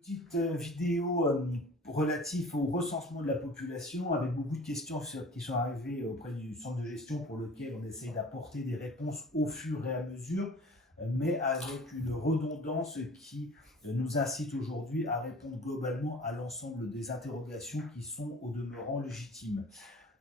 Petite vidéo relative au recensement de la population avec beaucoup de questions qui sont arrivées auprès du centre de gestion pour lequel on essaye d'apporter des réponses au fur et à mesure, mais avec une redondance qui nous incite aujourd'hui à répondre globalement à l'ensemble des interrogations qui sont au demeurant légitimes.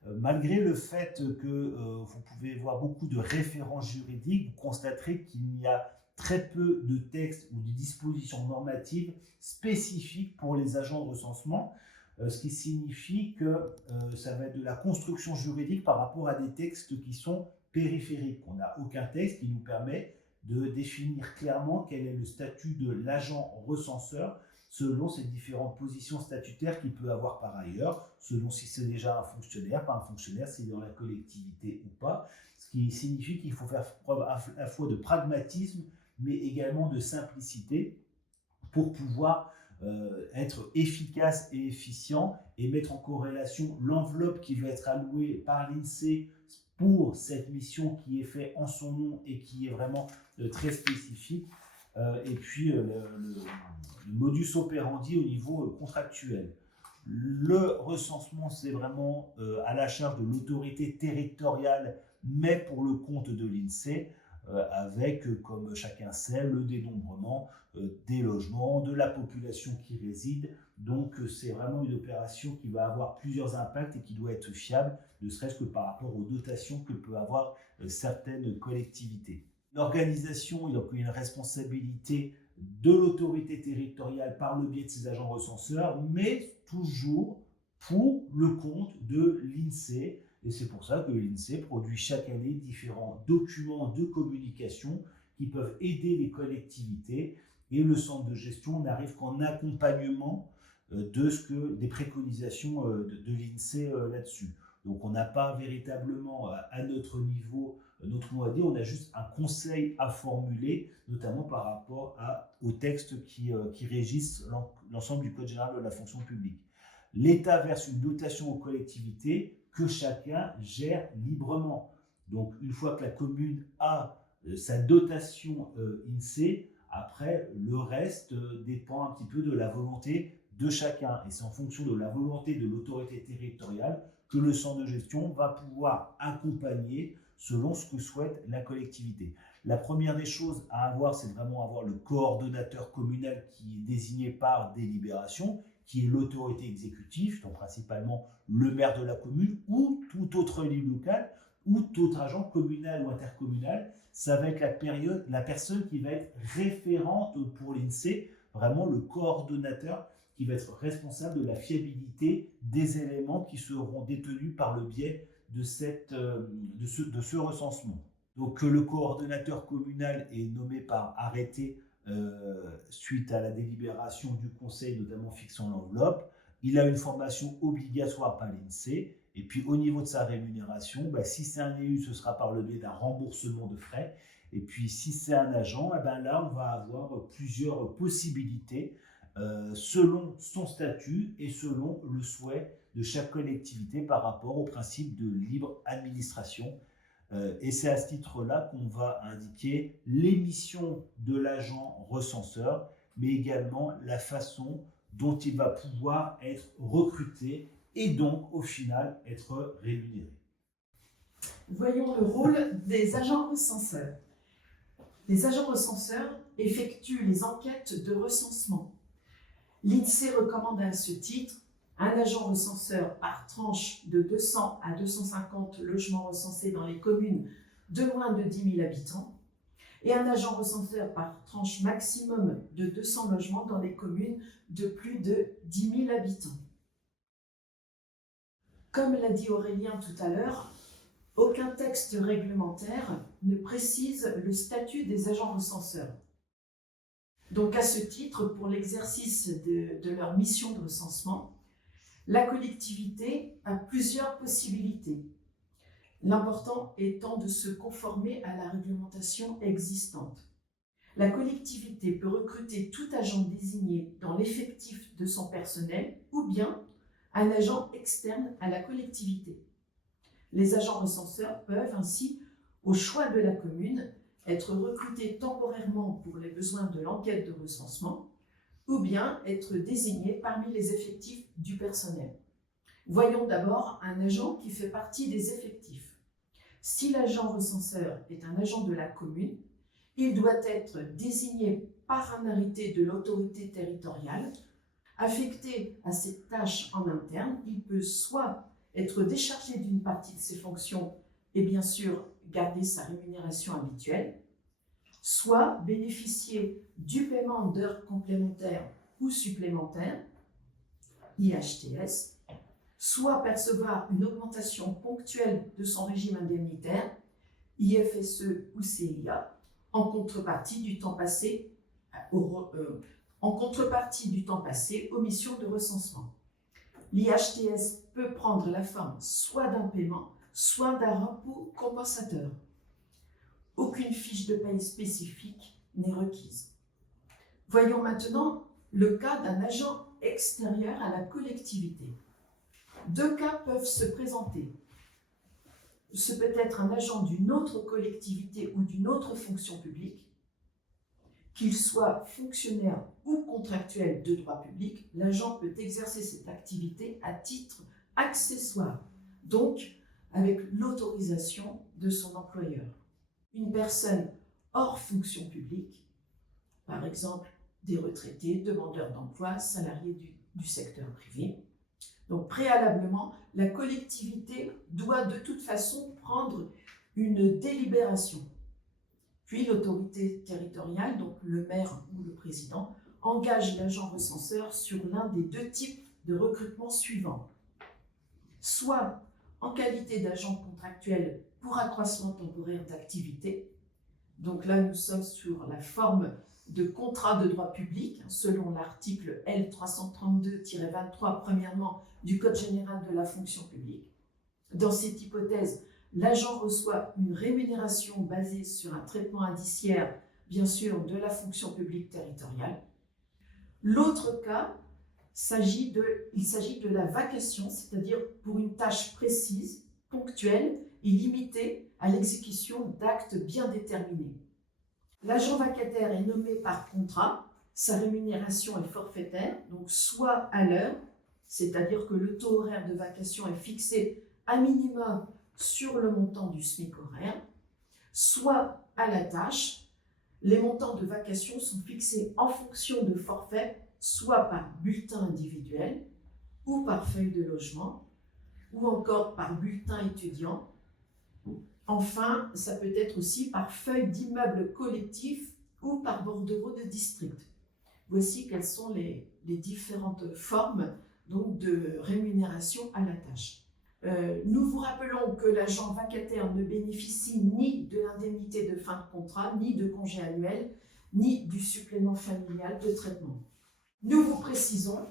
Malgré le fait que vous pouvez voir beaucoup de références juridiques, vous constaterez qu'il y a très peu de textes ou de dispositions normatives spécifiques pour les agents de recensement, ce qui signifie que ça va être de la construction juridique par rapport à des textes qui sont périphériques. On n'a aucun texte qui nous permet de définir clairement quel est le statut de l'agent recenseur selon ces différentes positions statutaires qu'il peut avoir par ailleurs, selon si c'est déjà un fonctionnaire, pas un fonctionnaire, si c'est dans la collectivité ou pas, ce qui signifie qu'il faut faire preuve à la fois de pragmatisme, mais également de simplicité pour pouvoir être efficace et efficient et mettre en corrélation l'enveloppe qui va être allouée par l'INSEE pour cette mission qui est faite en son nom et qui est vraiment très spécifique, et puis le modus operandi au niveau contractuel. Le recensement, c'est vraiment à la charge de l'autorité territoriale, mais pour le compte de l'INSEE, avec, comme chacun sait, le dénombrement des logements, de la population qui réside. Donc c'est vraiment une opération qui va avoir plusieurs impacts et qui doit être fiable, ne serait-ce que par rapport aux dotations que peuvent avoir certaines collectivités. L'organisation, il y a une responsabilité de l'autorité territoriale par le biais de ses agents recenseurs, mais toujours pour le compte de l'INSEE. Et c'est pour ça que l'INSEE produit chaque année différents documents de communication qui peuvent aider les collectivités. Et le centre de gestion n'arrive qu'en accompagnement des préconisations de l'INSEE là-dessus. Donc on n'a pas véritablement à notre niveau notre mot à dire, on a juste un conseil à formuler, notamment par rapport aux textes qui régissent l'ensemble du Code général de la fonction publique. L'État verse une dotation aux collectivités que chacun gère librement. Donc une fois que la commune a sa dotation INSEE, après le reste dépend un petit peu de la volonté de chacun. Et c'est en fonction de la volonté de l'autorité territoriale que le centre de gestion va pouvoir accompagner selon ce que souhaite la collectivité. La première des choses à avoir, c'est vraiment avoir le coordonnateur communal qui est désigné par délibération, qui est l'autorité exécutive, donc principalement le maire de la commune ou tout autre élu local ou tout autre agent communal ou intercommunal. Ça va être la personne qui va être référente pour l'INSEE, vraiment le coordonnateur qui va être responsable de la fiabilité des éléments qui seront détenus par le biais de ce recensement. Donc le coordonnateur communal est nommé par arrêté suite à la délibération du conseil, notamment fixant l'enveloppe. Il a une formation obligatoire par l'INSEE. Et puis au niveau de sa rémunération, si c'est un élu, ce sera par le biais d'un remboursement de frais. Et puis si c'est un agent, là on va avoir plusieurs possibilités selon son statut et selon le souhait de chaque collectivité par rapport au principe de libre administration. Et c'est à ce titre-là qu'on va indiquer les missions de l'agent recenseur, mais également la façon dont il va pouvoir être recruté et donc au final être rémunéré. Voyons le rôle des agents recenseurs. Les agents recenseurs effectuent les enquêtes de recensement. L'INSEE recommande à ce titre un agent recenseur par tranche de 200 à 250 logements recensés dans les communes de moins de 10 000 habitants et un agent recenseur par tranche maximum de 200 logements dans les communes de plus de 10 000 habitants. Comme l'a dit Aurélien tout à l'heure, aucun texte réglementaire ne précise le statut des agents recenseurs. Donc à ce titre, pour l'exercice de leur mission de recensement, la collectivité a plusieurs possibilités, l'important étant de se conformer à la réglementation existante. La collectivité peut recruter tout agent désigné dans l'effectif de son personnel ou bien un agent externe à la collectivité. Les agents recenseurs peuvent ainsi, au choix de la commune, être recrutés temporairement pour les besoins de l'enquête de recensement ou bien être désigné parmi les effectifs du personnel. Voyons d'abord un agent qui fait partie des effectifs. Si l'agent recenseur est un agent de la commune, il doit être désigné par un arrêté de l'autorité territoriale. Affecté à cette tâche en interne, il peut soit être déchargé d'une partie de ses fonctions et bien sûr garder sa rémunération habituelle, soit bénéficier du paiement d'heures complémentaires ou supplémentaires, IHTS, soit percevoir une augmentation ponctuelle de son régime indemnitaire, IFSE ou CIA, en contrepartie du temps passé aux missions de recensement. L'IHTS peut prendre la forme soit d'un paiement, soit d'un repos compensateur. Aucune fiche de paie spécifique n'est requise. Voyons maintenant le cas d'un agent extérieur à la collectivité. Deux cas peuvent se présenter. Ce peut être un agent d'une autre collectivité ou d'une autre fonction publique, qu'il soit fonctionnaire ou contractuel de droit public, l'agent peut exercer cette activité à titre accessoire, donc avec l'autorisation de son employeur. Une personne hors fonction publique, par exemple des retraités, demandeurs d'emploi, salariés du secteur privé. Donc préalablement, la collectivité doit de toute façon prendre une délibération. Puis l'autorité territoriale, donc le maire ou le président, engage l'agent recenseur sur l'un des deux types de recrutement suivants. Soit en qualité d'agent contractuel pour accroissement temporaire d'activité. Donc là, nous sommes sur la forme de contrat de droit public, selon l'article L332-23, premièrement, du Code général de la fonction publique. Dans cette hypothèse, l'agent reçoit une rémunération basée sur un traitement indiciaire, bien sûr, de la fonction publique territoriale. L'autre cas, il s'agit de la vacation, c'est-à-dire pour une tâche précise, ponctuelle et limitée à l'exécution d'actes bien déterminés. L'agent vacataire est nommé par contrat, sa rémunération est forfaitaire, donc soit à l'heure, c'est-à-dire que le taux horaire de vacation est fixé à minima sur le montant du SMIC horaire, soit à la tâche. Les montants de vacation sont fixés en fonction de forfait, soit par bulletin individuel, ou par feuille de logement, ou encore par bulletin étudiant. Enfin, ça peut être aussi par feuille d'immeuble collectif ou par bordereau de district. Voici quelles sont les différentes formes donc, de rémunération à la tâche. Nous vous rappelons que l'agent vacataire ne bénéficie ni de l'indemnité de fin de contrat, ni de congé annuel, ni du supplément familial de traitement. Nous vous précisons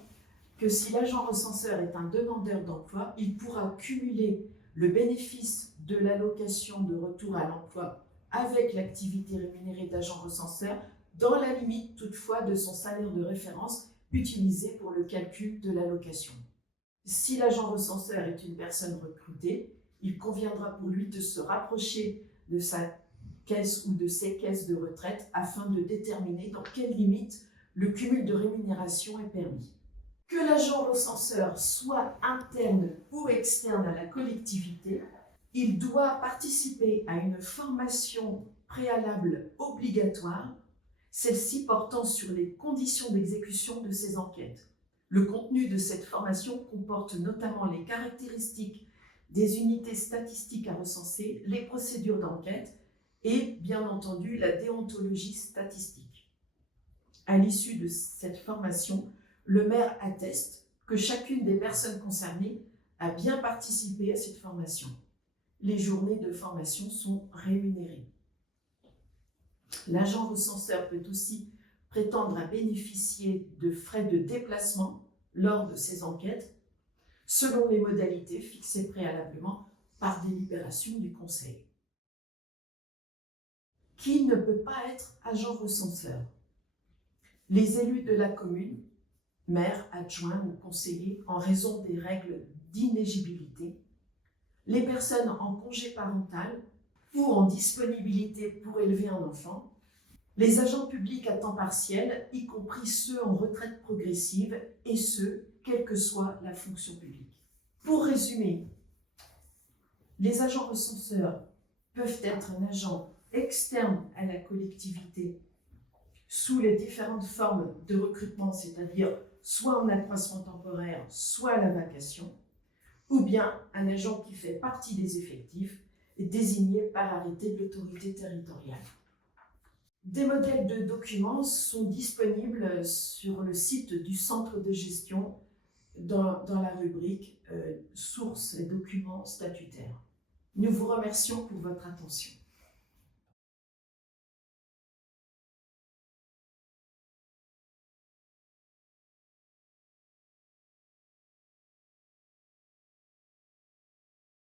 que si l'agent recenseur est un demandeur d'emploi, il pourra cumuler le bénéfice de l'allocation de retour à l'emploi avec l'activité rémunérée d'agent recenseur dans la limite toutefois de son salaire de référence utilisé pour le calcul de l'allocation. Si l'agent recenseur est une personne recrutée, il conviendra pour lui de se rapprocher de sa caisse ou de ses caisses de retraite afin de déterminer dans quelle limite le cumul de rémunération est permis. Que l'agent recenseur soit interne ou externe à la collectivité, il doit participer à une formation préalable obligatoire, celle-ci portant sur les conditions d'exécution de ses enquêtes. Le contenu de cette formation comporte notamment les caractéristiques des unités statistiques à recenser, les procédures d'enquête et, bien entendu, la déontologie statistique. À l'issue de cette formation, le maire atteste que chacune des personnes concernées a bien participé à cette formation. Les journées de formation sont rémunérées. L'agent recenseur peut aussi prétendre à bénéficier de frais de déplacement lors de ses enquêtes, selon les modalités fixées préalablement par délibération du Conseil. Qui ne peut pas être agent recenseur? Les élus de la commune, maire, adjoint ou conseiller, en raison des règles d'inéligibilité, les personnes en congé parental ou en disponibilité pour élever un enfant, Les agents publics à temps partiel, y compris ceux en retraite progressive, et ce, quelle que soit la fonction publique. Pour résumer, les agents recenseurs peuvent être un agent externe à la collectivité sous les différentes formes de recrutement, c'est-à-dire soit en accroissement temporaire, soit à la vacation, ou bien un agent qui fait partie des effectifs et désigné par arrêté de l'autorité territoriale. Des modèles de documents sont disponibles sur le site du centre de gestion dans la rubrique Sources et documents statutaires. Nous vous remercions pour votre attention.